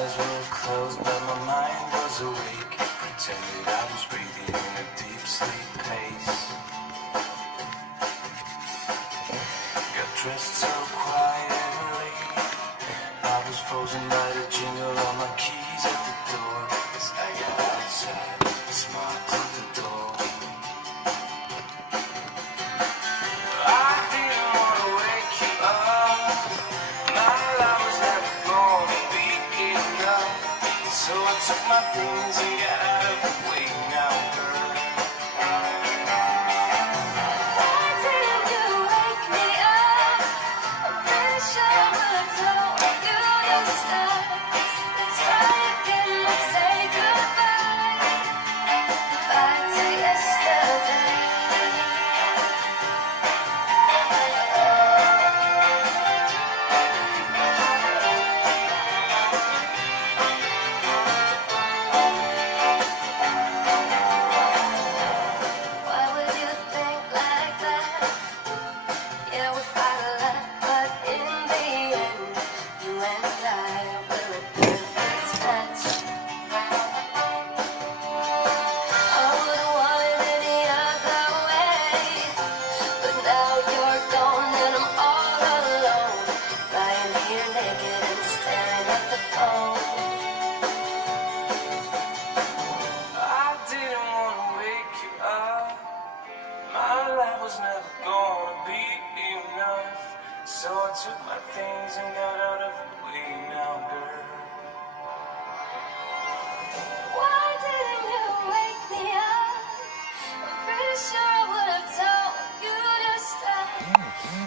eyes were closed, but my mind was awake. Pretended I was breathing in a deep sleep pace. Got dressed so quietly, I was frozen by the jingle on my keys at the door. As I got outside, the smart at the door. I didn't want to wake you up. My life was never gonna be enough. So I took my things and got out of the way now, girl. Why didn't you wake me up? I'm pretty sure I would've told you to stop. Let's try again, let's say goodbye. Back to yesterday. Why would you think like that? Yeah, we fight a lot, but in the end, you and I were a perfect match. I would've wanted any other way, but now you're gone and I'm all alone, lying here naked and staring at the phone. I didn't want to wake you up. My life was never gonna be enough. So I took my things and got out of the way now, girl. Why didn't you wake me up? I'm pretty sure I would've told you to stop.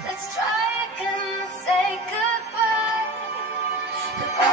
Let's try again, say goodbye. Goodbye.